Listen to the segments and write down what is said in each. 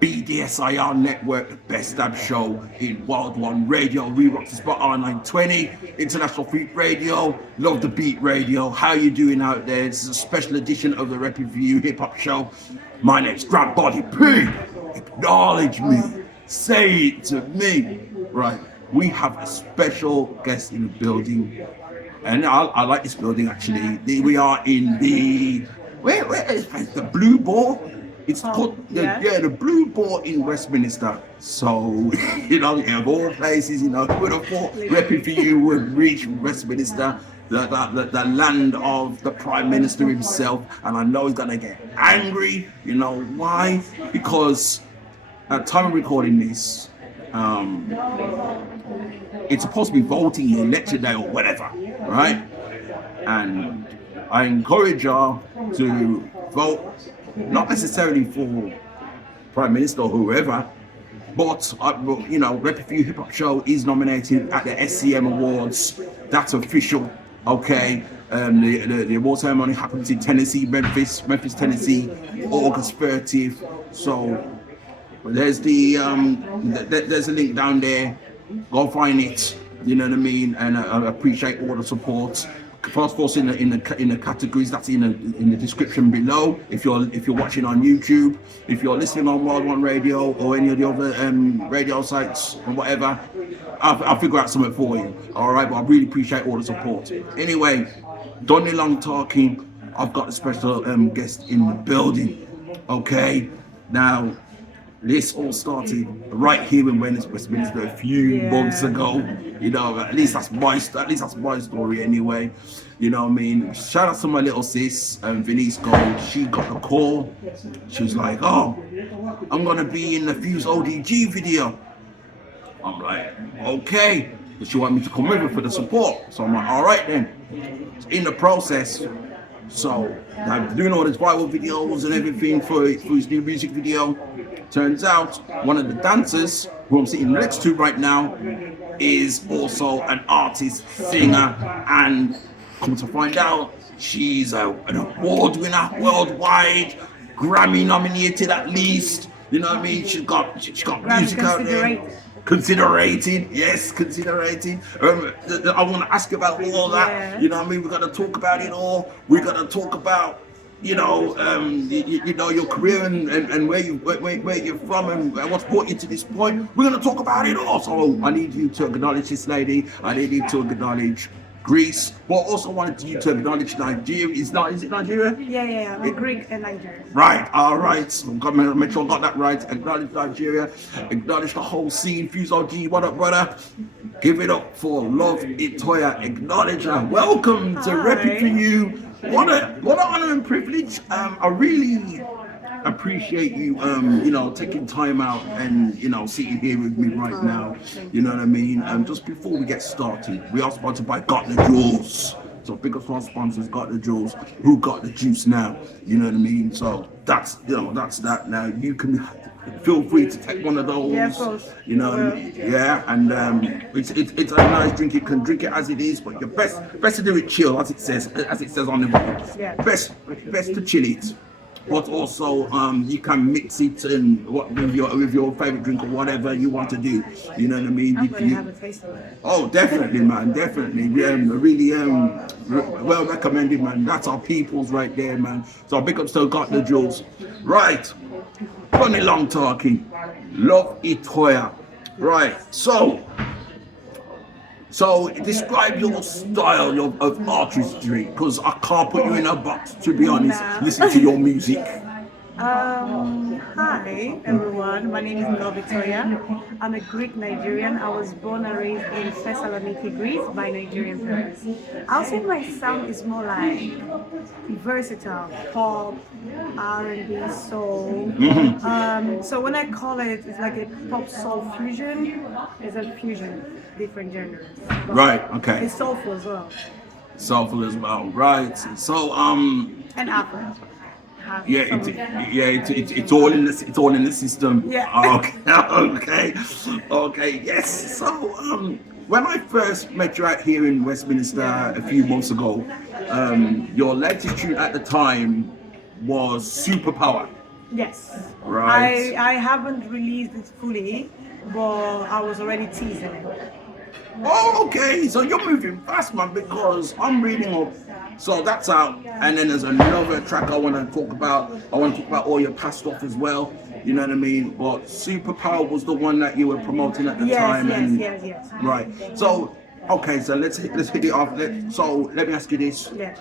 BDSIR Network, the best dab show in World One Radio. We rock the spot R920, International Freak Radio, Love the Beat Radio. How you doing out there? This is a special edition of the RePPiN4U Hip Hop Show. My name's Grand Body P. Acknowledge me. Say it to me. Right. We have a special guest in the building. And I like this building actually. We are in the where is the Blue BOAR? It's called the Blue BOAR in Westminister. So of all places, who would have thought RePPiN4U would reach Westminister, the land of the Prime Minister himself. And I know he's gonna get angry. You know why? Because at the time of recording this, it's supposed to be voting election day or whatever, right? And I encourage y'all to vote, not necessarily for Prime Minister or whoever, but RePPiN4U Hip Hop Show is nominated at the SCM Awards. That's official, okay? The award ceremony happens in Tennessee, Memphis, Tennessee, August 30th. So there's there's a link down there. Go find it. You know what I mean? And I appreciate all the support. First of all, in the categories that's in the description below. If you're watching on YouTube, if you're listening on World One Radio or any of the other radio sites or whatever, I'll figure out something for you. All right, but I really appreciate all the support. Anyway, don't need long talking. I've got a special guest in the building. Okay, now. This all started right here in Westminister a few months ago. At least that's my story anyway. You know what I mean? Shout out to my little sis, Venice Gold. She got the call. She was like, "Oh, I'm gonna be in the Fuse ODG video." I'm like, "Okay." But she wanted me to come with her for the support. So I'm like, "All right then." In the process. So I'm doing all these viral videos and everything for his new music video. Turns out one of the dancers who I'm sitting next to right now is also an artist, singer, and come to find out, she's an award winner worldwide, Grammy nominated at least. You know what I mean? She's got music out there. Considerated, yes, considerated. I want to ask about all that. You know what I mean? We're gonna talk about it all. We're gonna talk about, your career and where you're from and what's brought you to this point. We're gonna talk about it all. So I need you to acknowledge this lady. I need you to acknowledge Greece, but also wanted you to acknowledge Nigeria. Is it Nigeria? Yeah. I'm Greek and Nigerian. Right, all right. So I'm gonna make sure I got that right. Acknowledge Nigeria. Acknowledge the whole scene. Fuse OG, what up, brother? Give it up for Love Itoya. Acknowledge her. Welcome to RePPiN4U. What an honor and privilege. I really appreciate you taking time out and sitting here with me right now. You know what I mean? Just before we get started, we are sponsored by Got the Jewels. So big up to our sponsors, Got the Jewels, who got the juice now. You know what I mean? So that's that. Now you can feel free to take one of those. Yeah, of course. You know, yeah, and it's a nice drink. You can drink it as it is, but you're best to do it chill, as it says on the bottle. Yeah. Best to chill it. But also, you can mix it and with your favorite drink or whatever you want to do. You know what I mean? I'm going to have a taste of it. Oh, definitely, man. Definitely. Really well recommended, man. That's our peoples right there, man. So big ups to Got the Jewels. Right. Funny long talking. Love Itoya. Right. So describe your style of artistry, because I can't put you in a box, to be honest. Listen to your music. Hi everyone, my name is Love Itoya. I'm a Greek Nigerian. I was born and raised in Thessaloniki, Greece by Nigerian parents. I'll say my sound is more like versatile, pop, R&B, soul. So when I call it, it's like a pop soul fusion. It's a fusion, different genres. Right, okay. It's soulful as well. Soulful as well, right. So and Afro. It's all in the system. Yeah. Okay. Yes. So when I first met you out here in Westminister a few months ago, your latest tune at the time was SuperPower. Yes. Right. I haven't released it fully, but I was already teasing it. Oh, okay. So you're moving fast, man, because I'm reading up. So that's out, and then there's another track I want to talk about. I want to talk about all your past stuff as well. You know what I mean? But SuperPower was the one that you were promoting at the time. Yes. Right. So, okay. So let's hit it off. So let me ask you this. Yeah.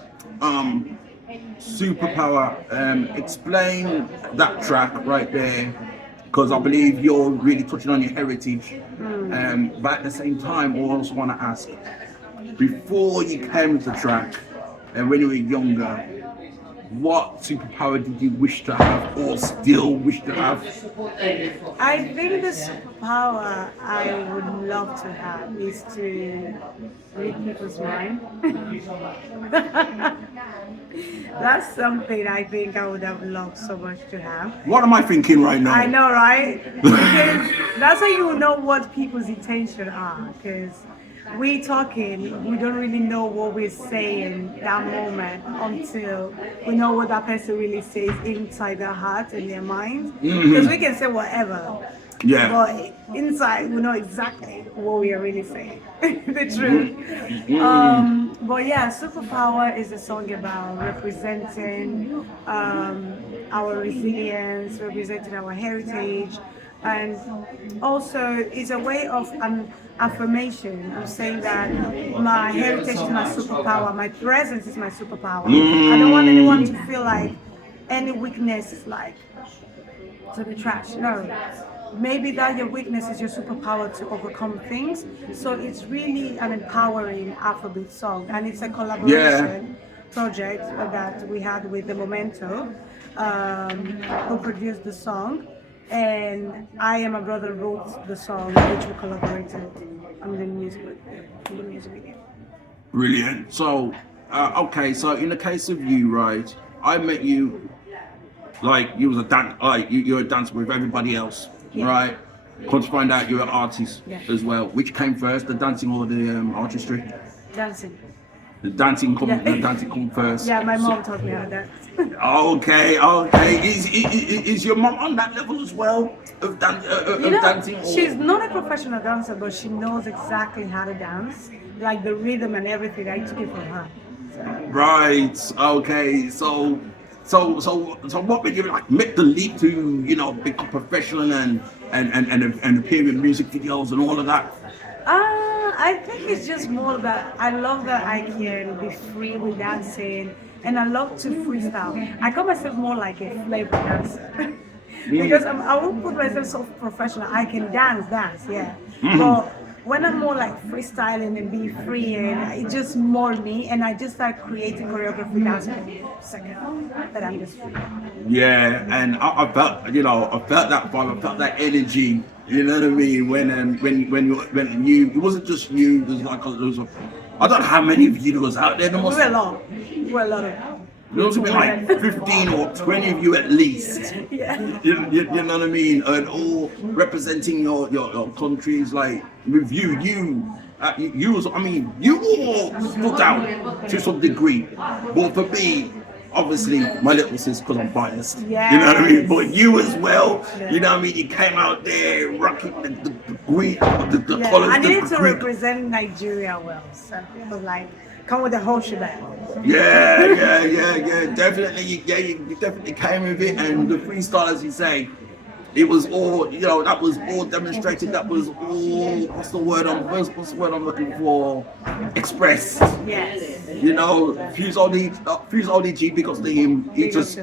SuperPower. Explain that track right there, because I believe you're really touching on your heritage. But at the same time, I also want to ask, before you came with the track, and when you were younger, what superpower did you wish to have or still wish to have? I think the superpower I would love to have is to read people's mind. That's something I think I would have loved so much to have. What am I thinking right now? I know, right? Because that's how you know what people's intentions are. Because we talking, we don't really know what we're saying that moment until we know what that person really says inside their heart and their mind. Because we can say whatever. Yeah. But inside, we know exactly what we are really saying. The truth. But yeah, SuperPower is a song about representing our resilience, representing our heritage, and also it's a way of an affirmation. I'm saying that my heritage is my superpower, my presence is my superpower. I don't want anyone to feel like any weakness is like to be trash. No. Maybe that your weakness is your superpower to overcome things. So it's really an empowering Afrobeat song, and it's a collaboration project that we had with the Momento, who produced the song, and I and my brother wrote the song, which we collaborated on the music video. Brilliant. So, okay. So in the case of you, right? I met you like you was a dance, you're a dancer with everybody else. Right, come to find out you're an artist as well. Which came first, the dancing or the artistry? Dancing. The dancing come first. Yeah, my mom taught me how to dance. Okay. Is your mom on that level as well of dancing? Or? She's not a professional dancer, but she knows exactly how to dance, like the rhythm and everything. I took it from her. So. Right. Okay. So what made you like make the leap to become professional and appear in music videos and all of that? I think it's just more that I love that I can be free with dancing, and I love to freestyle. I call myself more like a flavor dancer because I won't put myself so professional. I can dance, yeah. But when I'm more like freestyling and be free, and it's just more me, and I just start creating choreography dance for a second that I'm just free. Yeah, and I felt, I felt that vibe, I felt that energy. You know what I mean? When you, it wasn't just you. There's like I don't know how many of you there was out there. We were a lot. We were a lot of. There must have been like 15 or 20 of you at least. Yeah. You know what I mean? And all representing your countries. Like with you was, you all stood out to some degree. But for me, obviously, my little sis, because I'm biased. Yes. You know what I mean? But you as well. Yeah. You know what I mean? You came out there rocking the green, the colors. I needed to represent Nigeria well. So it was like, come with the whole shebang. Yeah. Definitely, you definitely came with it, and the freestyle, as you say, it was all, that was all demonstrated. That was all, what's the word I'm looking for? Expressed. Yes. Fuse ONNI G, because to him, he just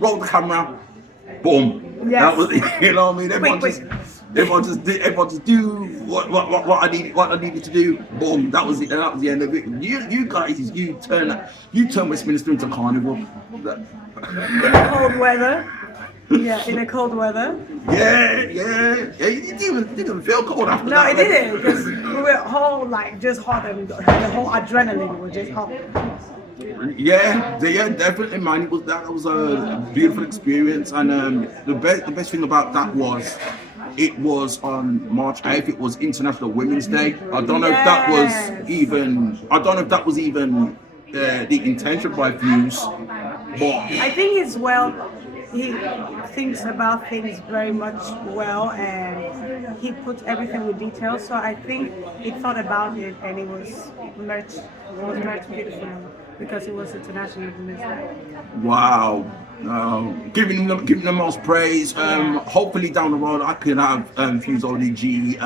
rolled the camera, boom. Yes. That was, you know what I mean? Everyone just do what I needed to do. Boom. That was it. That was the end of it. You guys, you turn Westminister into carnival. In the cold weather. Yeah, in the cold weather. Yeah. It didn't feel cold after that. No, it didn't, because we were all like just hot, and the whole adrenaline was just hot. Yeah, definitely, man. That was a beautiful experience, and the best thing about that was, it was on March 8th. It was International Women's Day. I don't know if that was even. the intention by Fuse, but I think it's he thinks about things very much well, and he put everything with detail. So I think he thought about it, and it was merged beautiful because it was international minister. Wow. Giving them the most praise. Hopefully down the road I could have Fuse ONNI D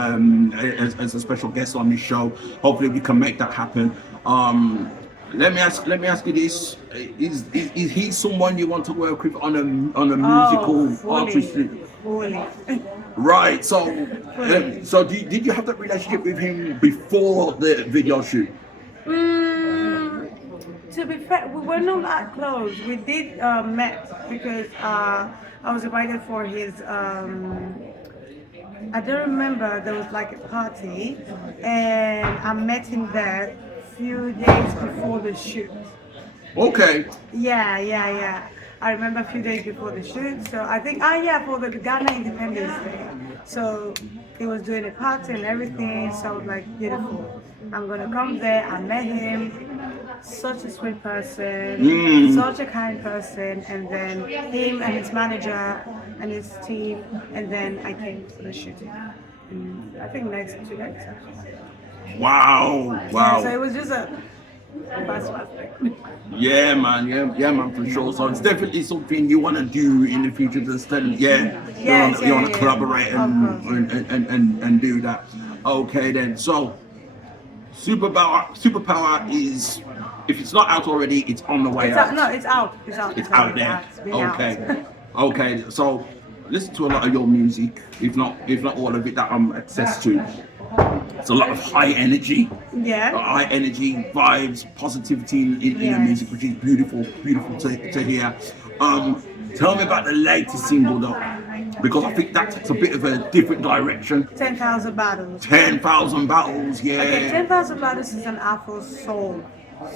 as a special guest on this show. Hopefully we can make that happen. Let me ask you this: Is he someone you want to work with on a musical artist? Fully. Right. So did you have that relationship with him before the video shoot? To be fair, we were not that close. We did met because I was invited for his. I don't remember. There was like a party, and I met him there a few days before the shoot. Okay. Yeah. I remember a few days before the shoot. So I think, for the Ghana Independence Day. So he was doing a party and everything. So I was like, beautiful. I'm gonna come there. I met him. Such a sweet person, such a kind person, and then him and his manager and his team, and then I came to the shooting. I think next 2 days. Wow. Yeah, so it was just a fast thing. Yeah, man, for sure. So it's definitely something you want to do in the future. Just you want to collaborate and do that. Okay, then. So SuperPower is, if it's not out already, it's on the way out. No, it's out. It's out there. Okay. So listen to a lot of your music, if not all of it that I'm access to. It's a lot of high energy. Yeah. High energy, vibes, positivity in the music, which is beautiful to hear. Tell me about the latest single though, because I think that takes a bit of a different direction. 10,000 Battles. 10,000 Battles, yeah. Okay, 10,000 Battles is an Afro soul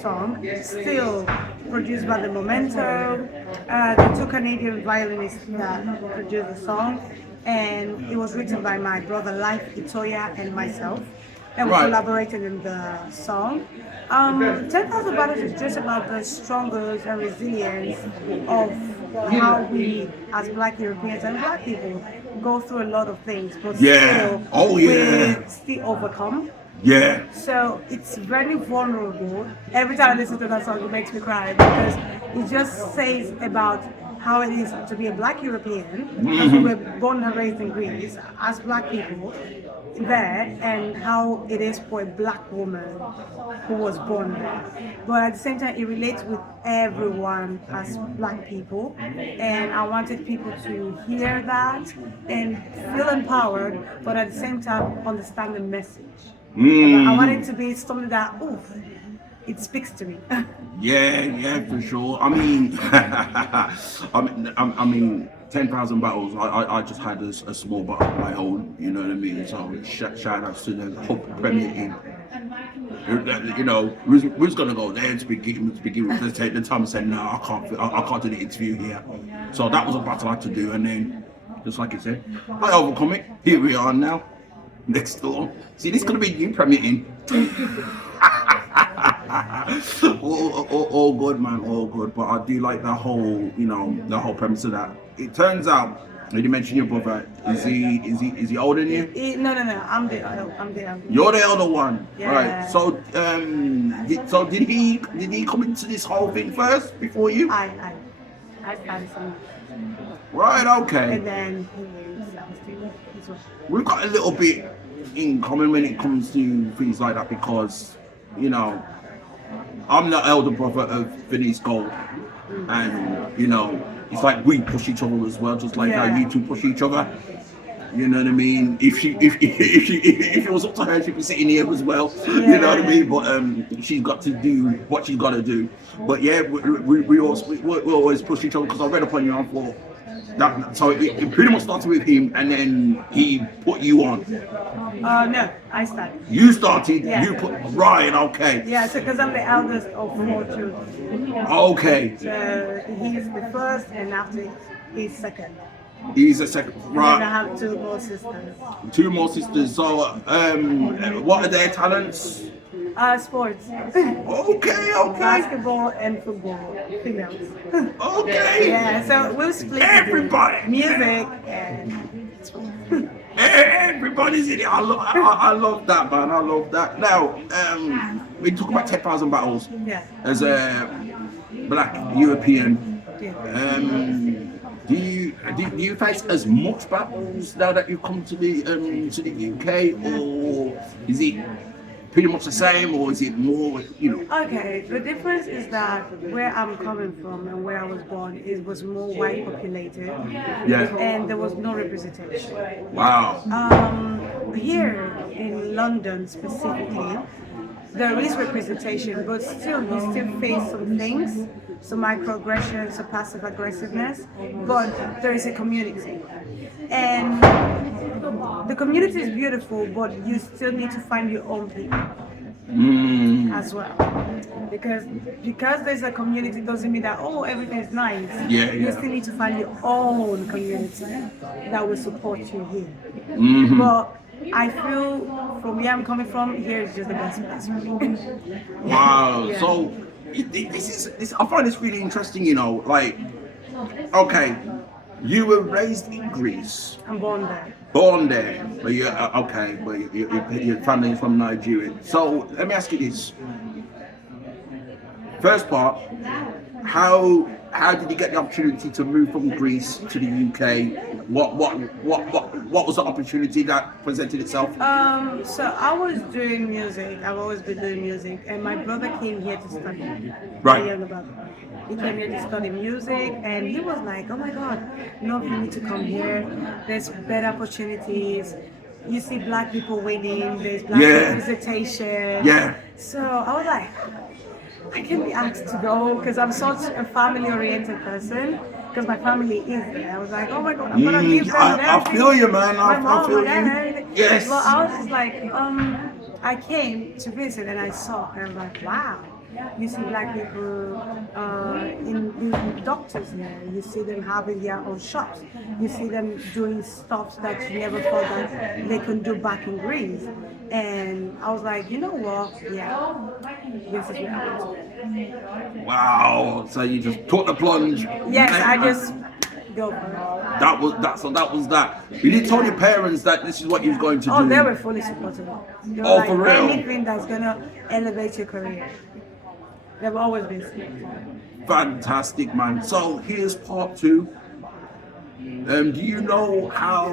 song, still produced by the Momentum, the 2 Canadian violinists that produced the song, and it was written by my brother Itoya and myself, and we collaborated in the song. 10,000 Battles is just about the struggles and resilience of how we as Black Europeans and Black people go through a lot of things, but we still overcome. Yeah. So it's very vulnerable. Every time I listen to that song, it makes me cry because it just says about how it is to be a Black European, because we were born and raised in Greece as Black people there, and how it is for a Black woman who was born there. But at the same time, it relates with everyone as Black people, and I wanted people to hear that and feel empowered, but at the same time understand the message. I want it to be something that, it speaks to me. Yeah, for sure. I mean, 10,000 Battles. I just had a small battle of my own. You know what I mean? So shout out to the whole Premier team. You know, who's gonna go there to begin with? Let's take the time and say, no, I can't do the interview here. So that was a battle I had to do, and then just like you said, I overcome it. Here we are now. Next door. See, this is gonna be new premiering. all good, man, all good. But I do like the whole, the whole premise of that. It turns out, you mentioned your brother. Is he older than you? No. I'm the elder. You're the elder one, yeah. Right? So, did he come into this whole thing first before you? I started some. Right. Okay. And then we've got a little bit in common when it comes to things like that, because I'm the elder brother of Venice Gold, and it's like we push each other as well, just like how you two push each other. You know what I mean? If it was up to her, she'd be sitting here as well. Yeah. You know what I mean? But she's got to do what she's got to do. But yeah, we always push each other, because I read up on you and I thought that. So it pretty much started with him, and then he put you on. No, I started. You started. Yeah. You put okay. Yeah, so because I'm the eldest of 4 children. Okay. So he's the first, and after he's second. He's a second, right? And I have 2 more sisters. 2 more sisters. So, what are their talents? Sports. Okay. Basketball and football. Females. Okay. Yeah, so we'll split Everybody. music and sports. Everybody's in it. I love that, man. I love that. Now, we talk about 10,000 battles Yeah. as a black European. Yeah. Do you face as much battles now that you've come to the UK, or is it pretty much the same, or is it more, Okay, the difference is that where I'm coming from and where I was born was more white populated, Yeah. and there was no representation. Wow. Here in London specifically, there is representation, but still you still face some things, some microaggressions, some passive aggressiveness, but there is a community. And the community is beautiful, but you still need to find your own people as well. Because there's a community doesn't mean that, oh, everything is nice. Yeah. You still need to find your own community that will support you here. But I feel from where I'm coming from, here is just the best place for me. Wow. Yeah. So this I find this really interesting. Like, okay, you were raised in Greece, I'm born there. born there, but you're okay, but your family is from Nigeria. So let me ask you this. First part, how did you get the opportunity to move from Greece to the UK? What was the opportunity that presented itself? So I was doing music. I've always been doing music, and my brother came here to study. Right. My younger brother. He came here to study music, and he was like, "Oh my God, no, you need to come here. There's better opportunities. You see black people winning. There's black representation." Yeah. So I was like, I can be asked to go because I'm such a family-oriented person. Because my family is there. I was like, oh my God, I'm gonna give them I feel you, man. I feel my dad, you. everything. Yes. Well, I was just like, I came to visit and I saw, and I'm like, wow. You see black people in doctors here. You see them having their own shops. You see them doing stuff that you never thought that they could do back in Greece. And I was like, you know what? Yeah, this is where I want to be. Wow. So you just took the plunge. Yes, I just go for it. That was that. You didn't tell your parents that this is what you're going to do. Oh, they were fully supportive. They were Oh, like, for real? anything that's gonna elevate your career. They've always been supportive. Fantastic, man. So here's part two. Do you know how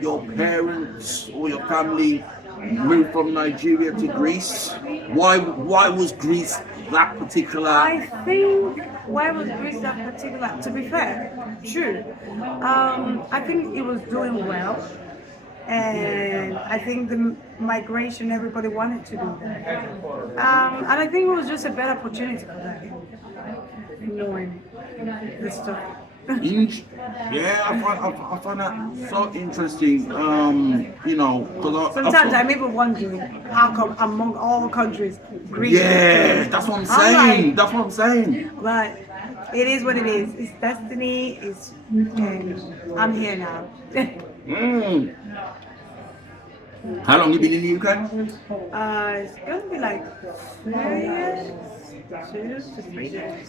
your parents or your family moved from Nigeria to Greece? Why was Greece that particular? I think why was Greece that particular? To be fair, true. I think it was doing well, and I think the migration everybody wanted to do that. And I think it was just a better opportunity for them, knowing the story. Yeah, I find that so interesting. Because Sometimes I'm even wondering how come among all the countries, Greece. Yeah, that's what I'm saying. That's what I'm saying. But it is what it is. It's destiny. And I'm here now. How long you been in the UK? It's going to be like 3 years. 2 to 3 years.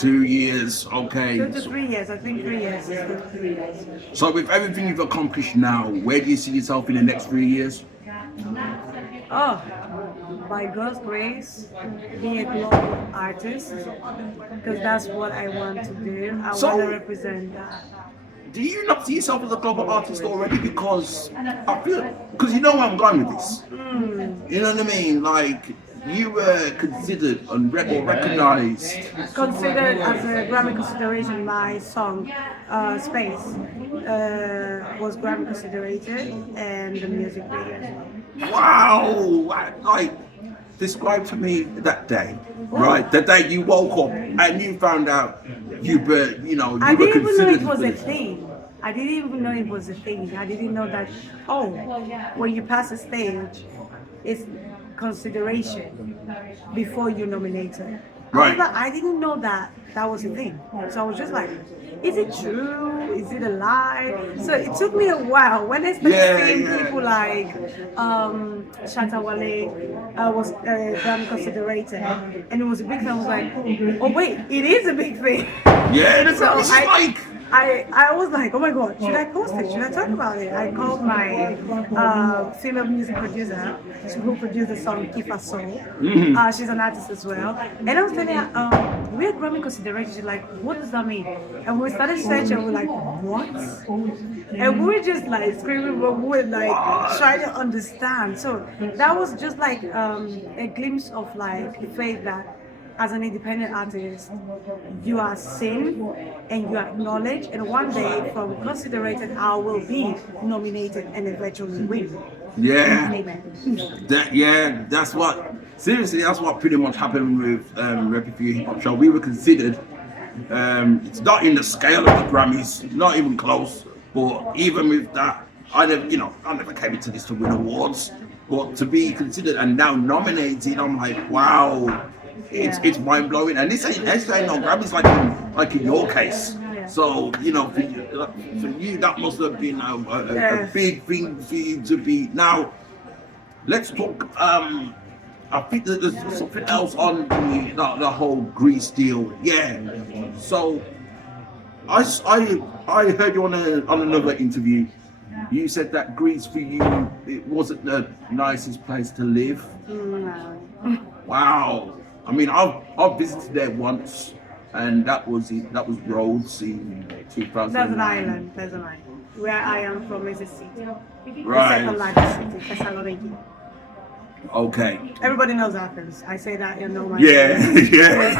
2 years, okay. 2 to 3 years. I think 3 years is good. 3 years. So with everything you've accomplished now, where do you see yourself in the next 3 years? Oh, by God's grace, be a global artist, because that's what I want to do. I want to represent that. Do you not see yourself as a global artist already? Because I feel, because you know where I'm going with this. You know what I mean? Like, you were considered or recognized. Considered as a Grammy consideration, my song, Space, was Grammy considered, and the music video. Wow! Like, describe to me that day, right? The day you woke up and you found out you were, I didn't even know it considered was a for this. thing. I didn't even know it was a thing. I didn't know that, when you pass a stage, it's consideration before you're nominated. Right. I didn't know that was a thing. So I was just like, is it true? Is it a lie? So it took me a while when I started seeing people like Shatawale was Grammy considered, and it was a big thing. I was like, oh wait, it is a big thing. Yeah, that's So what it's like. I was like, oh my god, should I post it? Should I talk about it? I called my female music producer who produced the song Kifa Soul. She's an artist as well. And I was telling her, we're Grammy consideration. She's like, what does that mean? And we started searching, we were like, what? And we were just like screaming, but we were like trying to understand. So that was just like a glimpse of like faith that as an independent artist, you are seen and you are acknowledged, and one day from considered, I will be nominated and eventually win. Yeah. Amen. That's what, seriously, that's what pretty much happened with RePPiN4U Hip Hop Show. We were considered, it's not in the scale of the Grammys, not even close, but even with that, I never came into this to win awards, but to be considered and now nominated, I'm like, wow. It's mind blowing, and this ain't no Grammys like in your case. So for you that must have been a big thing for you to be. Now let's talk. I think that there's something else on the whole Greece deal. Yeah. So I heard you on another interview. You said that Greece for you, it wasn't the nicest place to live. No. Wow. I mean, I've visited there once, and that was Rhodes in 2000. There's an island. Where I am from is a city. Right. The second largest city, Thessaloniki. Okay. Everybody knows Athens. I say that in no way. Yeah.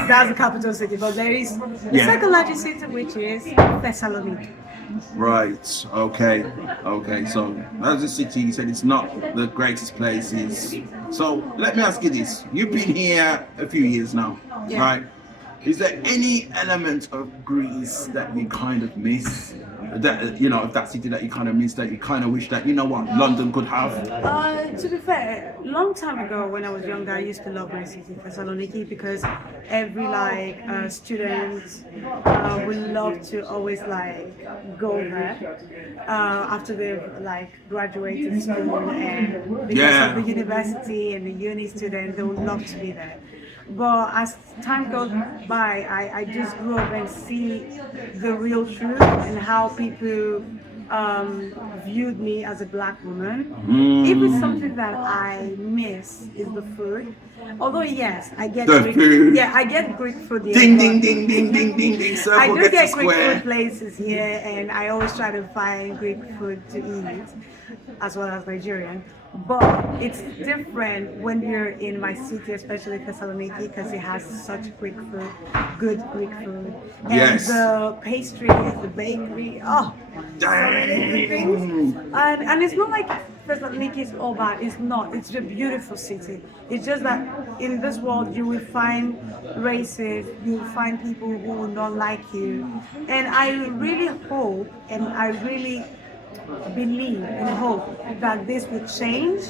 That's the capital city, but there is the second largest city, which is Thessaloniki. Right. Okay. So that's the city. You said it's not the greatest places. So let me ask you this: you've been here a few years now, right? Is there any element of Greece that you kind of miss? That of that city that you kind of miss, that you kind of wish that London could have? To be fair, long time ago when I was younger, I used to love my city, Thessaloniki, because every student would love to always go there after they've graduated school, and because of the university and the uni student, they would love to be there. But as time goes by, I just grew up and see the real truth and how people viewed me as a black woman. Even something that I miss is the food. Although yes, I get the Greek food. Yeah, I get Greek food here. Ding ding ding ding ding ding ding. I do get Greek food places here, and I always try to find Greek food to eat, as well as Nigerian. But it's different when you're in my city, especially Thessaloniki, because it has such Greek food, good Greek food. And the pastries, the bakery, so many things. And it's not like Thessaloniki is all bad. It's not. It's a beautiful city. It's just that in this world you will find races, you will find people who will not like you. And I really hope, and I really believe and hope that this will change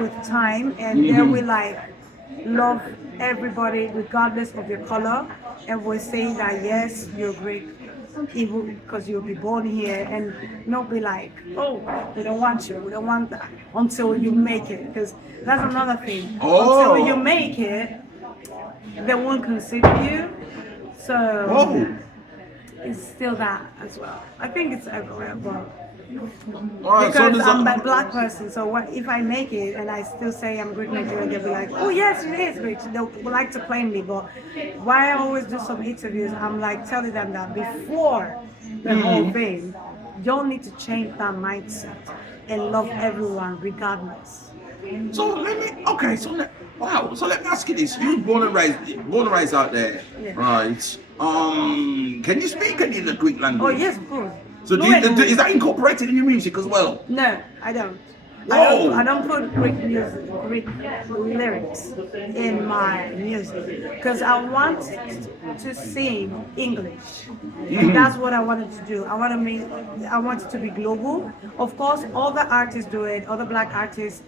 with time, and they will love everybody regardless of their color, and will say that yes, you're Greek even because you'll be born here, and not be like, oh, we don't want you, we don't want that until you make it, because that's another thing. Until you make it, they won't consider you. So it's still that as well. I think it's everywhere, but because I'm a black person, so if I make it and I still say I'm Greek Nigerian, they'll be like, oh yes, it is Greek. They'll like to claim me, but why I always do some interviews, I'm telling them that before the whole thing, y'all need to change that mindset and love everyone regardless. So let me ask you this: you born and raised out there, right? Can you speak any of the Greek language? Oh yes, of course. So is that incorporated in your music as well? No, I don't. I don't put Greek lyrics in my music because I want to sing English. And that's what I wanted to do. I want it to be global. Of course, all the artists do it. Other black artists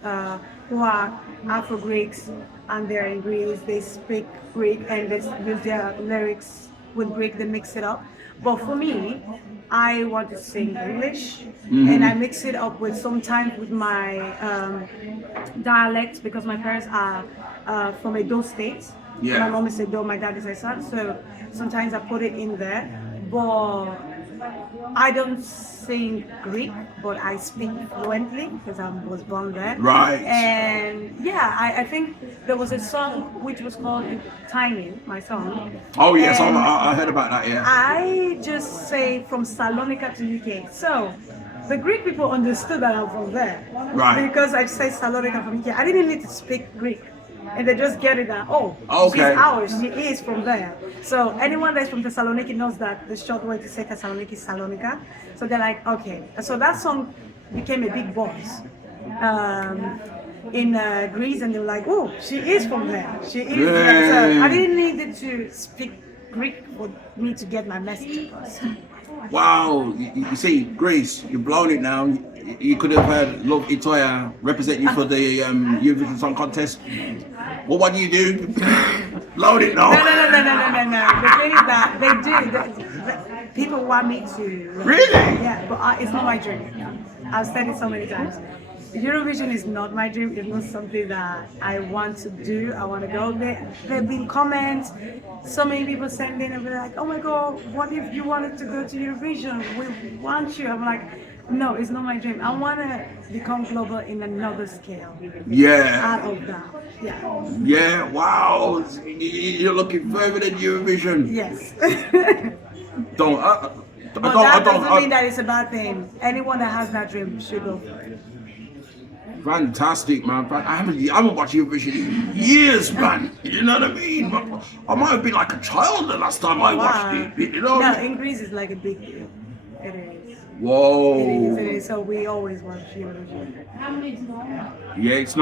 who are Afro-Greeks and they're in Greece, they speak Greek and they use their lyrics with Greek, they mix it up. But for me, I want to sing English, and I mix it up with sometimes with my dialect because my parents are from Edo State. Yeah. My mom is Edo, my dad is Esan, so sometimes I put it in there. But I don't sing Greek, but I speak fluently because I was born there. Right. And yeah, I think there was a song which was called Timing, my song. Oh yes, And I heard about that. Yeah. I just say from Salonika to UK. So the Greek people understood that I'm from there. Right. Because I say Salonika from UK. I didn't need to speak Greek. And they just get it that, Okay. she's ours, she is from there. So anyone that's from Thessaloniki knows that the short way to say Thessaloniki is Salonika. So they're like, okay. So that song became a big buzz in Greece, and they were like, oh, she is from there. She is there. So I didn't need to speak Greek for me to get my message across. Wow, you see, Grace, you've blown it now. You could have had Love Itoya represent you for the Eurovision Song Contest. Well, what do you do? Blown it now. No. The thing is that they do. People want me to. Really? Yeah, but it's not my dream. I've said it so many times. Eurovision is not my dream. It's not something that I want to do. I want to go there. There have been comments. So many people sending and be like, "Oh my God, what if you wanted to go to Eurovision? We want you." I'm like, no, it's not my dream. I want to become global in another scale. Yeah. Out of that. Yeah. Yeah. Wow. You're looking further than Eurovision. Yes. But that doesn't mean that it's a bad thing. Anyone that has that dream should go for it. Fantastic, man. I haven't watched Eurovision in years, man. You know what I mean? I might have been like a child the last time I watched it. You know? No, in Greece it's like a big deal. It is. Whoa. It is. So we always watch Eurovision. Yeah, it's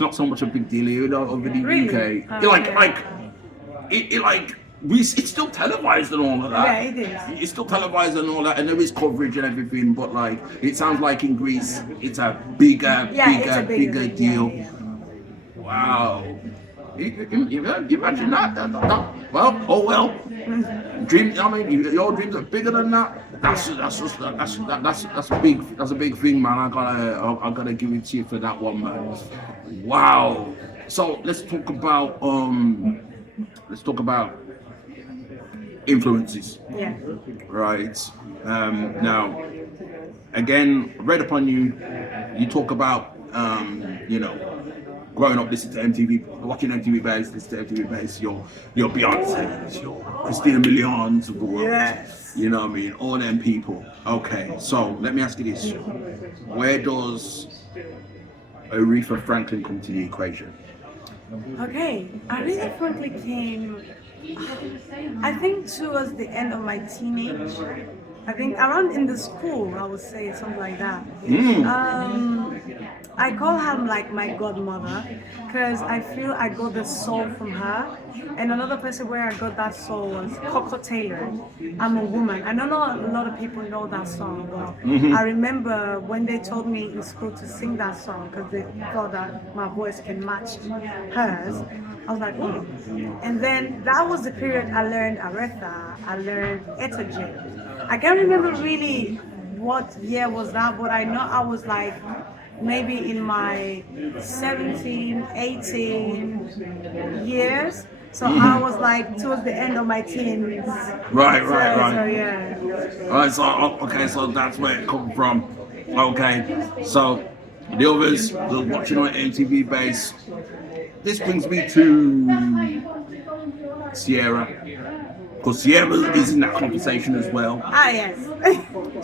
not so much a big deal here over the Really? UK. It's still televised and all of that. Yeah, it is. It's still televised and all that, and there is coverage and everything. But like, it sounds like in Greece, it's a bigger deal. Yeah. Wow. Imagine that. Well. Dreams. I mean, your dreams are bigger than that. That's a big thing, man. I gotta give it to you for that one, man. Wow. So let's talk about influences. Yeah. Right. Now, again, read upon you. You talk about growing up listening to MTV, watching MTV Base, listening to MTV Base, your Beyonce's, your Christina Milians of the world. Yes. You know what I mean? All them people. Okay, so let me ask you this. Where does Aretha Franklin come to the equation? Okay, Aretha Franklin came, I think, towards the end of my teenage. I think around in the school, I would say something like that. I call her like my godmother because I feel I got the soul from her. And another person where I got that soul was Coco Taylor. I'm a Woman. I don't know a lot of people know that song, but I remember when they told me in school to sing that song because they thought that my voice can match hers. I was like, oh. And then that was the period I learned Aretha, I learned Etta James. I can't remember really what year was that, but I know I was like maybe in my 17, 18 years. So I was like towards the end of my teens. Right. So yeah. Alright, so that's where it comes from. Okay, so the others, the watching on MTV Base. This brings me to Ciara. Because Ciara is in that conversation as well. Ah, yes.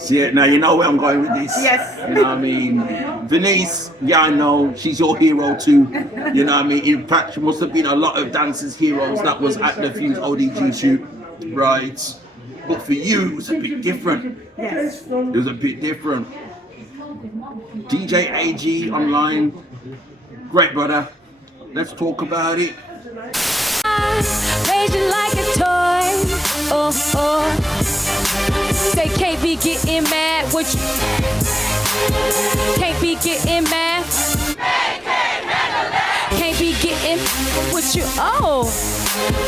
Ciara, now you know where I'm going with this. Yes. You know what I mean? Venice, yeah, I know, she's your hero too. You know what I mean? In fact, she must have been a lot of dancers' heroes that was at the Fuse ODG shoot, right? But for you, it was a bit different. Yes. It was a bit different. DJ AG online, great brother. Let's talk about it. Raging like a toy. Say can't be getting mad with you. Can't be getting mad. Can't be getting with with you. Oh,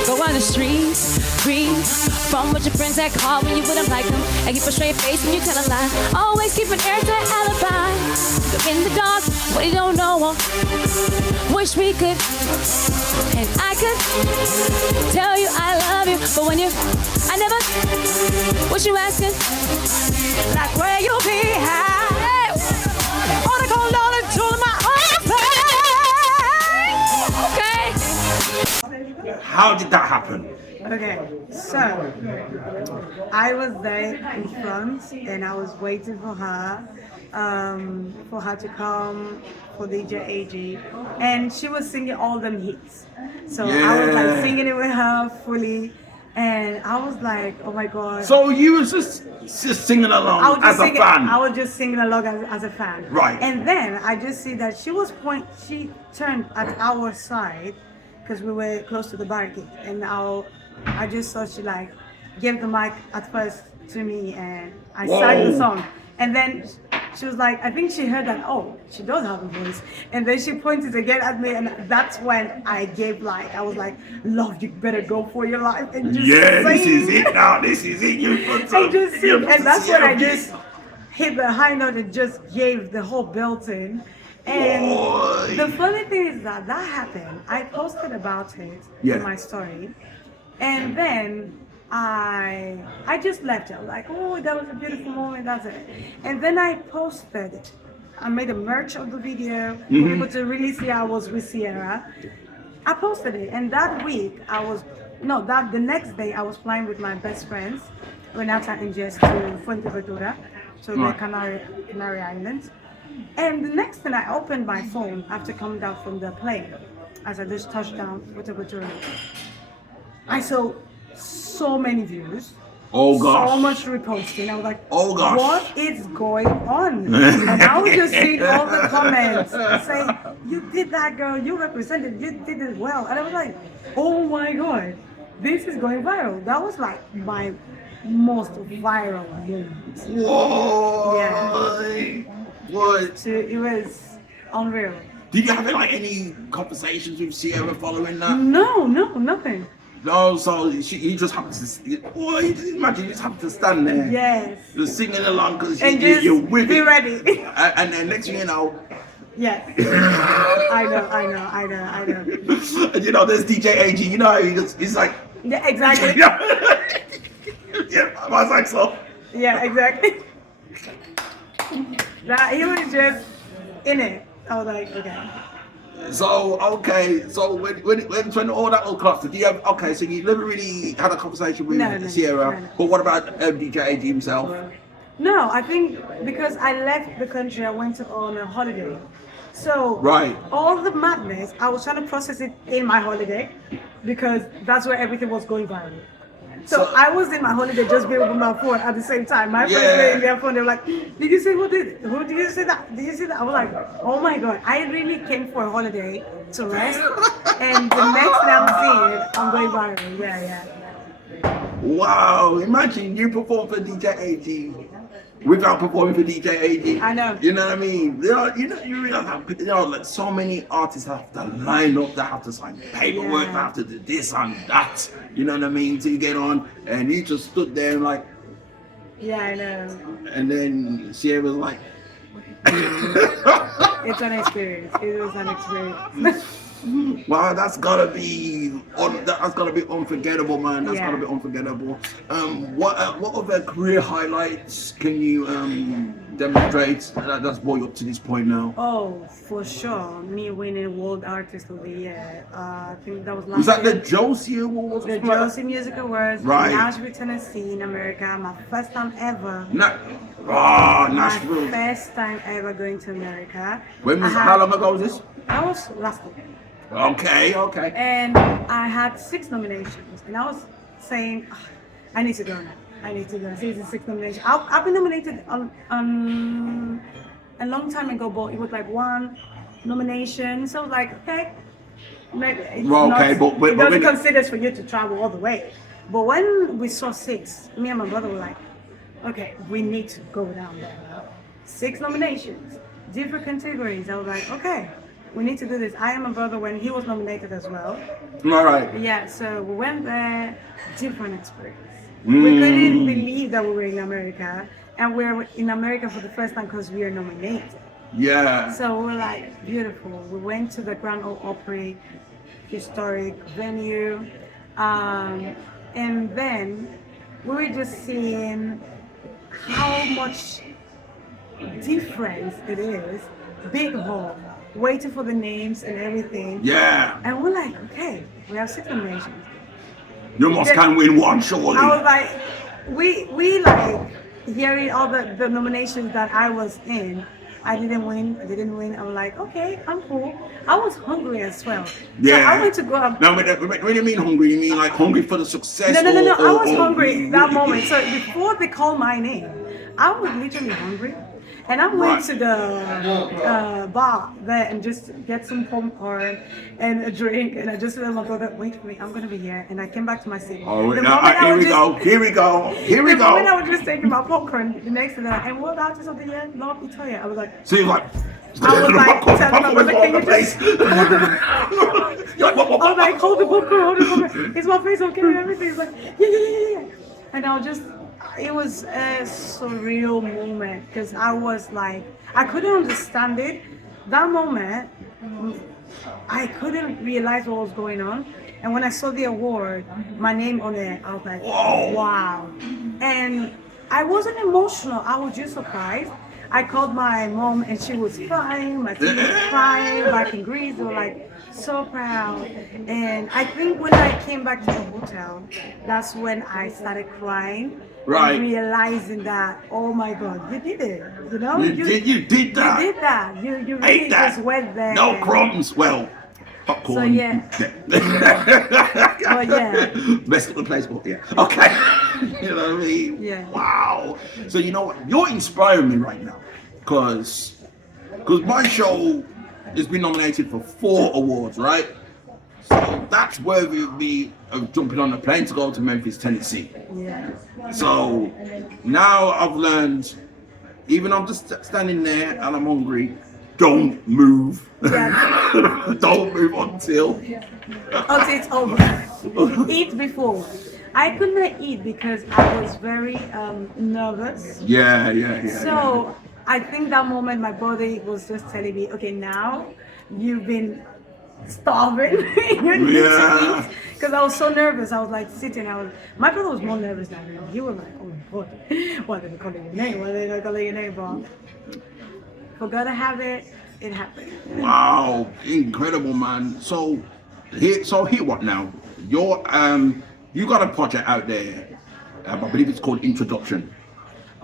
go on the streets, breathe. From with your friends that call when you wouldn't like them. And keep a straight face when you tell a lie. Always keep an airtight alibi. In the dark, but you don't know. Wish we could, and I could tell you I love you. But when I never, what you asking? Like where you be at? On the cold on into my own. Okay. How did that happen? Okay, so I was there in front and I was waiting for her to come for DJ AG, and she was singing all them hits. So I was like singing it with her fully, and I was like, oh my god. So you was just singing along as a fan? I was just singing along as a fan. Right. And then I just see that she turned at our side because we were close to the barricade, and I just saw she like gave the mic at first to me, and I sang the song, and then she was like, I think she heard that, oh, she does have a voice, and then she pointed again at me, and that's when I was like, love, you better go for your life and just sing. This is it now, this is it. And that's when I just hit the high note and just gave the whole built-in. And the funny thing is that happened. I posted about it in my story, and then I just left it. I was like, oh, that was a beautiful moment, that's it. And then I posted it. I made a merch of the video for people to really see I was with Ciara. I posted it, and that week the next day I was flying with my best friends, Renata and Jess, to Fuerteventura, to the Canary Islands. And the next thing, I opened my phone after coming down from the plane, as I just touched down with the I saw so many views. Oh gosh. So much reposting. I was like, oh gosh, what is going on? And I was just seeing all the comments saying, you did that, girl, you represented, you did it well. And I was like, oh my god, this is going viral. That was like my most viral moment. Whoa. Yeah. What? So it was unreal. Did you have like any conversations with Ciara following that? No, nothing. No, so you just happened to. You just imagine you just happened to stand there. Yes. Just singing along because you're with be it. ready. And then next thing you know. Yes. I know. And you know, there's DJ AG. You know how he's like. Yeah, exactly. Yeah, I was like so. Yeah, exactly. That he was just in it. I was like, okay. So when all that all collapsed, do you have so you never really had a conversation with Ciara, no. But what about DJ AG himself? No, I think because I left the country, I went on a holiday. So all the madness, I was trying to process it in my holiday because that's where everything was going viral. So I was in my holiday just being with my phone at the same time. My friends were in their phone, they were like, did you see who did you see that? Did you see that? I was like, oh my god, I really came for a holiday to rest. And the next thing I'm seeing, I'm going viral. Yeah. Wow, imagine you perform for DJ AG without performing for DJ AG. I know. You know what I mean? You realize how like so many artists have to line up, they have to sign paperwork, they have to do this and that. You know what I mean? To get on, and he just stood there and like. Yeah, I know. And then Ciara was like. It's an experience. It was an experience. Wow, that's gotta be unforgettable, man. That's gotta be unforgettable. What other career highlights can you demonstrate that's brought you up to this point now? Oh, for sure. Me winning World Artist of the Year. I think that was last year. Was that year. the Josie Awards? The Josie Music Awards. Right. Nashville, Tennessee, in America. My first time ever. Nashville. My first time ever going to America. How long ago was this? That was last year. Okay. And I had 6 nominations, and I was saying, I need to go now. I need to go. So it's 6 nominations. I've been nominated on a long time ago, but it was like 1 nomination. So I was like, okay, maybe it doesn't consider for you to travel all the way. But when we saw 6, me and my brother were like, okay, we need to go down there now. 6 nominations, different categories. I was like, okay. we need to do this. I Am a Brother when he was nominated as well. All right. Yeah, so we went there, different experience. We couldn't believe that we were in America, and we're in America for the first time because we are nominated. Yeah. So we're like, beautiful. We went to the Grand Ole Opry, historic venue, and then we were just seeing how much difference it is. Big hall, waiting for the names and everything. Yeah. And we're like, okay, we have 6 nominations. You must can win one, surely. I was like, we like hearing all the nominations that I was in. I didn't win. I was like, okay, I'm cool. I was hungry as well. Yeah. So I went to go up. Now, when you mean hungry, you mean like hungry for the success? No. I was hungry that moment. So before they called my name, I was literally hungry. And I went to the bar there and just get some popcorn and a drink, and I just told my brother, wait for me, I'm gonna be here. And I came back to my seat. Oh, here we go. The moment I was just taking my popcorn, the next thing and what artist of the year? Love Itoya. I was like, so you're like, I was like, telling my brother, can you just hold the I was like, hold the popcorn. It's my face on camera and everything. He's like, yeah. And I was just, it was a surreal moment because I was like, I couldn't understand it. That moment, I couldn't realize what was going on. And when I saw the award, my name on it, I was like, whoa. Wow. And I wasn't emotional. I was just surprised. I called my mom and she was crying. My sister was crying back in Greece. They were like, so proud. And I think when I came back to the hotel, that's when I started crying. Right. Realizing that, oh my God, you did it. You know? You did that. You did that. You really just went there. No crumbs. Well, popcorn. So yeah. But yeah. Best of the place, but yeah. Okay. You know what I mean? Yeah. Wow. So you know what? You're inspiring me right now. Because my show has been nominated for 4 awards, right? So that's worthy of me of jumping on a plane to go to Memphis, Tennessee. Yeah. So now I've learned, even I'm just standing there and I'm hungry, don't move. Yeah. Don't move until it's over. Eat before. I could not eat because I was very nervous. Yeah. So I think that moment my body was just telling me, okay, now you've been starving. You need to eat. Because I was so nervous. I was like sitting. My brother was more nervous than me. He was like, oh my God, why are they calling your name? Why are they not calling your name? But forgot to have it. It happened. Wow, incredible, man. So here what now? You got a project out there. I believe it's called Introduction.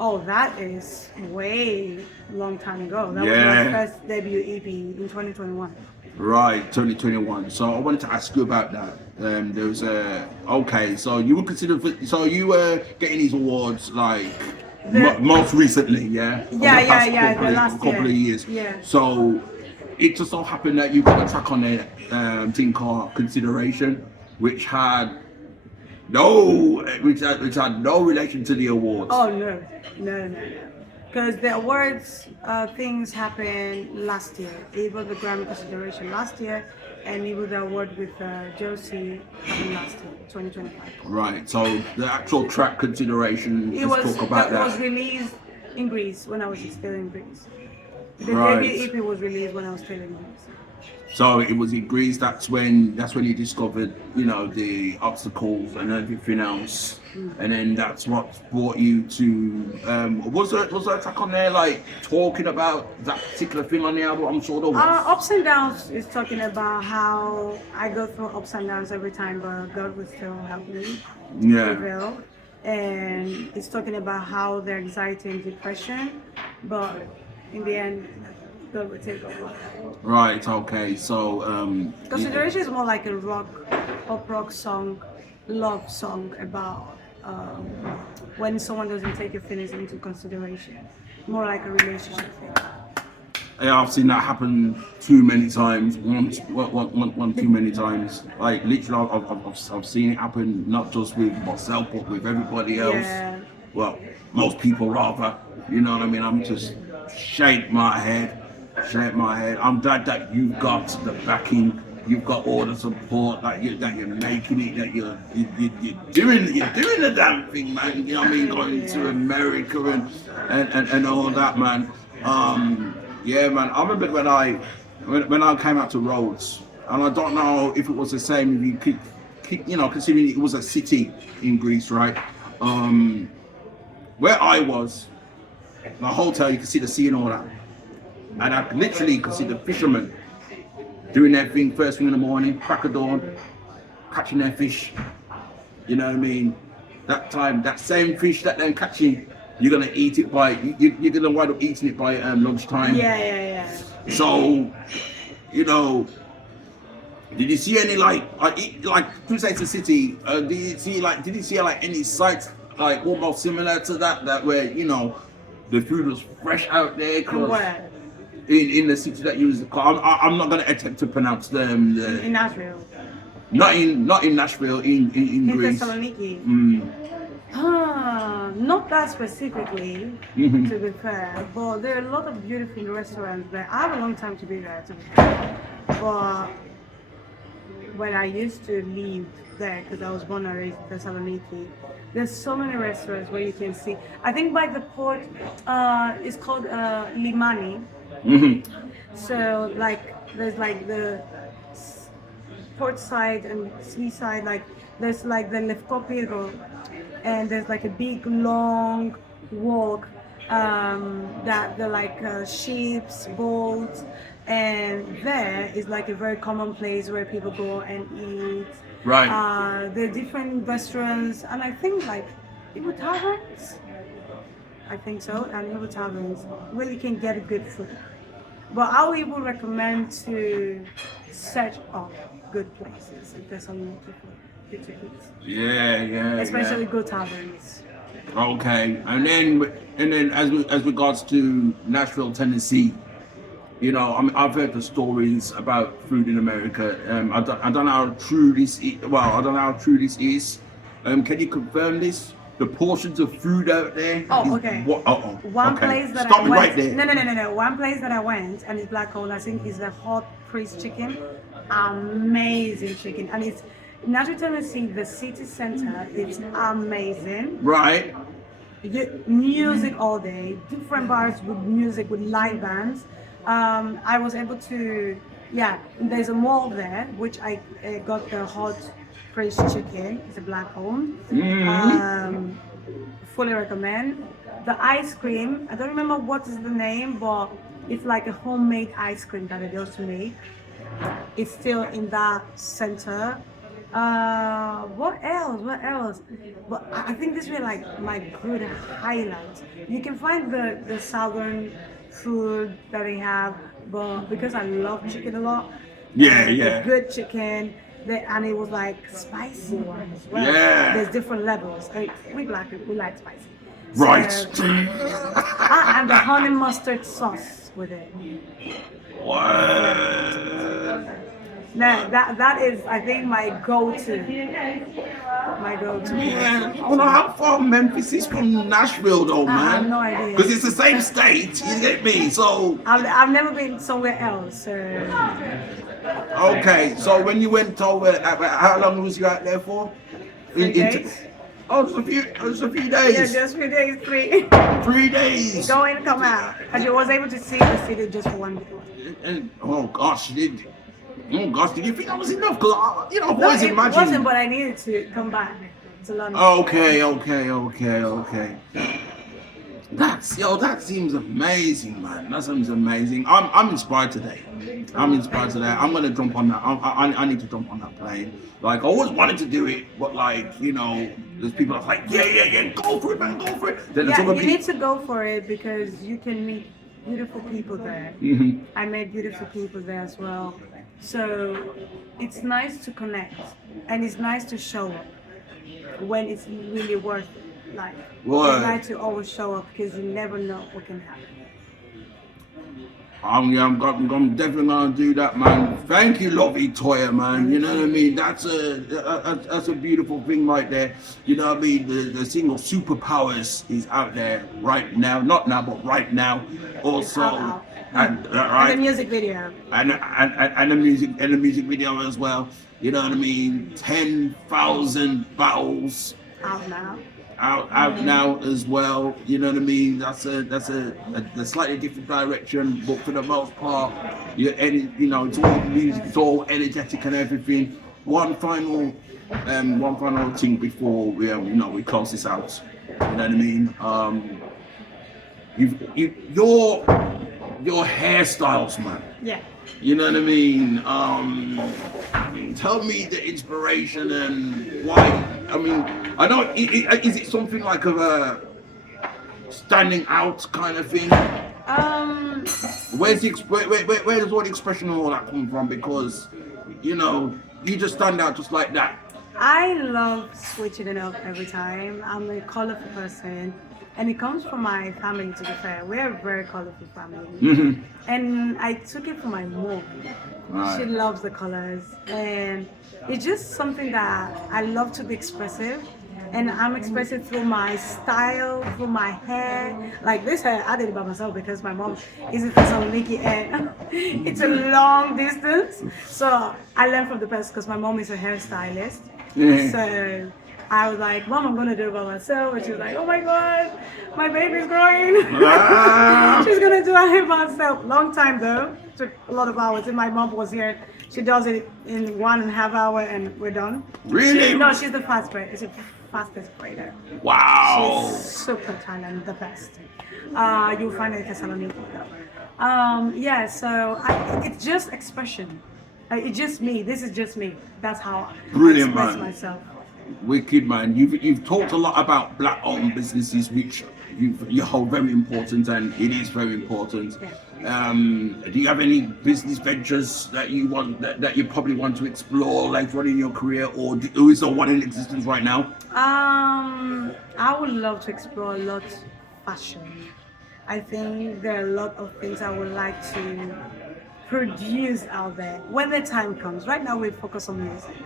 Oh, that is way long time ago. That was my first debut EP in 2021. Right, 2021. So I wanted to ask you about that. There was okay. So you were considered. So you were getting these awards like most recently, yeah. Yeah. The last couple of years. Yeah. So it just so happened that you got a track on there, thing called Consideration, which had no relation to the awards. Oh no. Because the awards things happened last year. Even the Grammy Consideration last year, and even the award with Josie happened last year, 2025. Right. So the actual track Consideration. It was released in Greece when I was still in Greece. The debut EP was released when I was still in Greece. So it was in Greece. That's when you discovered, the obstacles and everything else, and then that's what brought you to. Was there a track on there like talking about that particular thing on the album? I'm sure there was. Ups and Downs is talking about how I go through ups and downs every time, but God will still help me prevail. And it's talking about how their anxiety and depression, but in the end, God will take over. Right. Okay. So Consideration is more like a pop rock song, love song about when someone doesn't take your feelings into consideration. More like a relationship thing. Yeah, I've seen that happen too many times. One too many times. Like literally, I've seen it happen not just with myself, but with everybody else. Yeah. Well, most people rather. You know what I mean? I'm just shake my head. shake my head. I'm glad that you've got the backing, you've got all the support, that you're making it, that you're doing the damn thing, man. You know what I mean? Going to America and all that, man. Yeah, man. I remember when I came out to Rhodes, and I don't know if it was the same if you could, you know, considering it was a city in Greece, right? Where I was, the hotel, you could see the sea and all that. And I literally could see the fishermen doing their thing first thing in the morning, crack of dawn, catching their fish. You know what I mean? That time, that same fish that they're catching, you're gonna eat it by, you're gonna wind up eating it by lunchtime. Yeah. So, you know, did you see any like Crusader City? Did you see like any sites like almost similar to that where, you know, the food was fresh out there? Where? In the city that you was. I'm not gonna attempt to pronounce them. In Nashville. Not in Nashville. In Greece. Thessaloniki. Not that specifically, to be fair, but there are a lot of beautiful restaurants there. I have a long time to be there, to be fair. But when I used to live there, because I was born and raised in Thessaloniki, there's so many restaurants where you can see. I think by the port, it's called Limani. So like there's like the port side and seaside, like there's like the Lefkopiro, and there's like a big long walk that they're like ships, boats, and there is like a very common place where people go and eat. Right. There are different restaurants, and I think like Igbo taverns. I think so, and Igbo taverns where you can get a good food. But I would even recommend to search up good places in Thessaloniki for good to eat. Yeah. Especially good taverns. Okay, and then as regards to Nashville, Tennessee, you know, I mean, I've heard the stories about food in America. I don't know how true this is. Well, I don't know how true this is. Can you confirm this? The portions of food out there. Oh, okay. One place that Stop I me went. right there. No. One place that I went, and it's black owned. I think is the Hot Priest Chicken. Amazing chicken, and it's Nashville, Tennessee. The city center. It's amazing. Right. Music all day. Different bars with music with live bands. I was able to. Yeah, there's a mall there, which I got the Hot Priest Chicken. It's a black owned. Fully recommend. The ice cream, I don't remember what is the name, but it's like a homemade ice cream that they also make. It's still in that center. What else? But I think this will like my good highlights. You can find the southern food that they have, but because I love chicken a lot, the good chicken, and it was like spicy one as well. Yeah. There's different levels. We like spicy. Right. So, and the honey mustard sauce with it. What? No, that is, I think, my go-to. Man, I don't know how far Memphis is from Nashville though, man. I have no idea. Because it's the same state, you get me? So I've never been somewhere else. So. Okay, so when you went over, how long was you out there for? 3 days. Oh, it was a few days. Yeah, just 3 days, 3. 3 days. Go in, come out. And I was able to see the city just for 1 day. Oh gosh, did you think that was enough? Because you know, I've No, always it imagined. wasn't, but I needed to come back to London. Okay. That seems amazing, man. That seems amazing. I'm inspired today. I'm gonna jump on that. I need to jump on that plane. Like, I always wanted to do it, but like, you know, there's people that's like, yeah, go for it, man, go for it. Then Yeah, you need to go for it because you can meet beautiful people there. I met beautiful people there as well. So it's nice to connect, and it's nice to show up when it's really worth it. Like, it's nice to always show up because you never know what can happen. I'm definitely gonna do that, man. Thank you, love Itoya, man. You know what I mean? That's a beautiful thing right there. You know what I mean? The single "SuperPowers" is out there right now. Not now, but right now. Also, Out. and And the music video. and the music video as well. You know what I mean? 10,000 battles Out now. out now as well. You know what I mean? That's a slightly different direction, but for the most part, it's all music, it's all energetic and everything. One final thing before we close this out. You know what I mean? Your hairstyles, man. Yeah. You know what I mean? Tell me the inspiration and why. I mean, I know. Is it something like a standing out kind of thing? Where does all the expression and all that come from? Because you just stand out just like that. I love switching it up every time. I'm a colorful person. And it comes from my family, to be fair. We're a very colorful family. Mm-hmm. And I took it from my mom. Right. She loves the colors. And it's just something that I love to be expressive. And I'm expressive through my style, through my hair. Like this hair, I did it by myself because my mom is in Thessaloniki and it's a long distance. So I learned from the best because my mom is a hairstylist. Yeah. So I was like, Mom, I'm gonna do it by myself. And she was like, oh my God, my baby's growing. She's gonna do her hair by herself. Long time though, took a lot of hours. And my mom was here. She does it in 1.5 hours and we're done. Really? She's the fastest braider. Wow. She's super talented, the best. You'll find it in Thessaloniki though. Yeah, so it's just expression. It's just me. This is just me. That's how Brilliant, I express man. myself. Wicked, man. You've talked a lot about black-owned businesses, which you hold very important, and it is very important. Yeah. Do you have any business ventures that you want that you probably want to explore later on in your career, or is there one in existence right now? I would love to explore a lot fashion. I think there are a lot of things I would like to produce out there when the time comes. Right now we focus on music.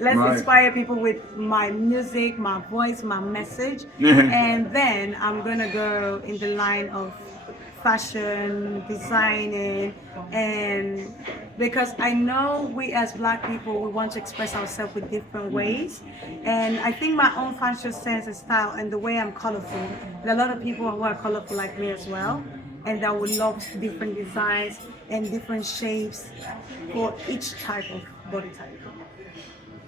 Let's inspire people with my music, my voice, my message, and then I'm gonna go in the line of fashion, designing, and because I know we as Black people, we want to express ourselves with different ways, and I think my own fashion sense and style and the way I'm colorful, there are a lot of people who are colorful like me as well, and that would love different designs and different shapes for each type of body type.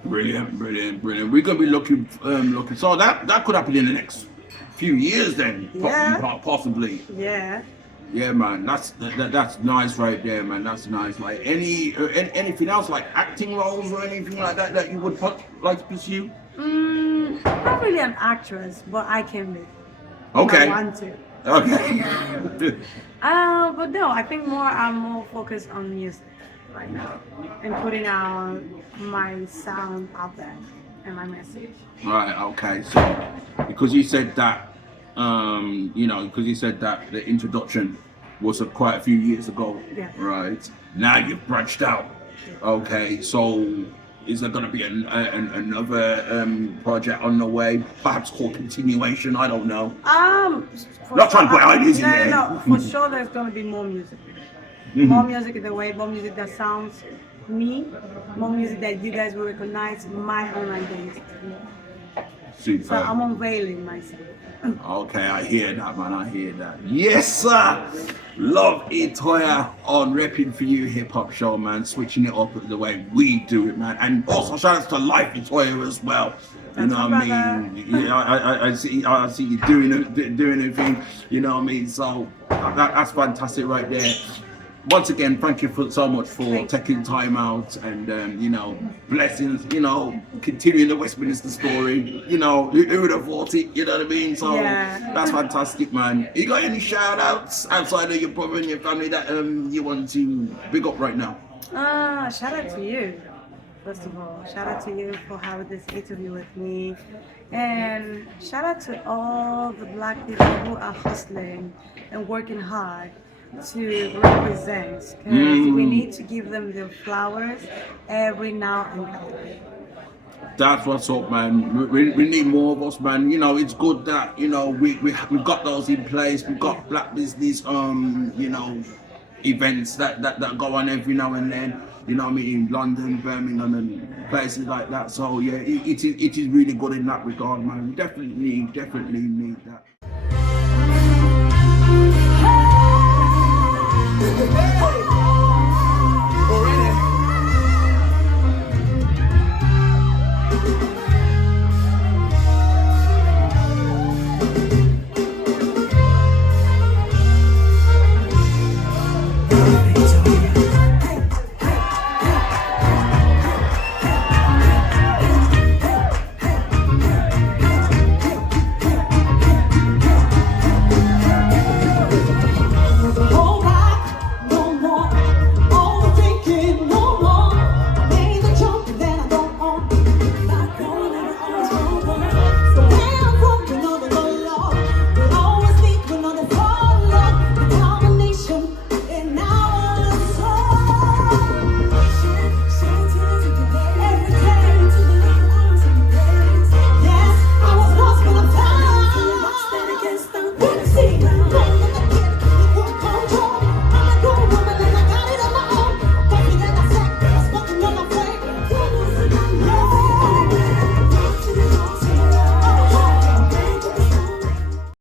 Brilliant. We're gonna be looking. So that could happen in the next few years, then. Yeah. Possibly. Yeah. Yeah, man. That's nice right there, man. That's nice. Like anything else, like acting roles or anything like that you would like to pursue? Not really an actress, but I can be. Okay. I want to. Okay. But no, I think I'm more focused on music right now and putting out my sound out there and my message. Right. Okay. So, because you said that, the introduction was quite a few years ago. Yeah. Right. Now you've branched out. Okay. So, is there going to be another project on the way? Perhaps called Continuation. I don't know. Not trying to put ideas in there. No, for sure there's going to be more music. More music in the way, more music that sounds me, more music that you guys will recognize my own identity. Super. So I'm unveiling myself. Okay, I hear that, man. I hear that. Yes, sir. Love Itoya on RePPiN4U Hip Hop Show, man. Switching it up the way we do it, man. And also shout out to Life Itoya as well. You know what I mean? Yeah, I see you doing a thing. You know what I mean? So that's fantastic right there. Once again, thank you so much for taking time out and blessings. Continuing the Westminister story. Who would have thought it? You know what I mean? So that's fantastic, man. You got any shout outs outside of your brother and your family that you want to big up right now? Shout out to you. First of all, shout out to you for having this interview with me, and shout out to all the Black people who are hustling and working hard. to represent, because we need to give them the flowers every now and then. That's what's up, man. We need more of us, man. You know, it's good that, you know, we've got those in place. We've got black business, you know, events that go on every now and then. You know what I mean, in London, Birmingham, and places like that. So yeah, it is really good in that regard, man. We definitely need that.